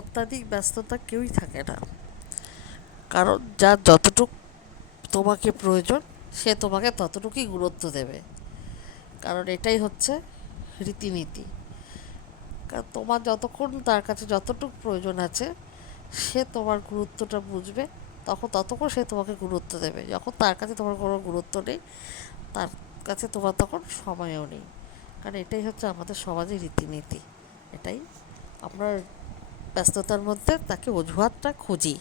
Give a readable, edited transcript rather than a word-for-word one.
অত্যাধিক ব্যস্ততা কেউই থাকে না, কারণ যার যতটুক তোমাকে প্রয়োজন সে তোমাকে ততটুকুই গুরুত্ব দেবে। কারণ এটাই হচ্ছে রীতিনীতি। কারণ তোমার যতক্ষণ তার কাছে যতটুকু প্রয়োজন আছে সে তোমার গুরুত্বটা বুঝবে, ততক্ষণ সে তোমাকে গুরুত্ব দেবে। যখন তার কাছে তোমার কোনো গুরুত্ব নেই, তার কাছে তোমার তখন সময়ও নেই। কারণ এটাই হচ্ছে আমাদের সমাজের রীতিনীতি। এটাই আমরা ব্যস্ততার মধ্যে তাকে অজুহাতটা খুঁজি।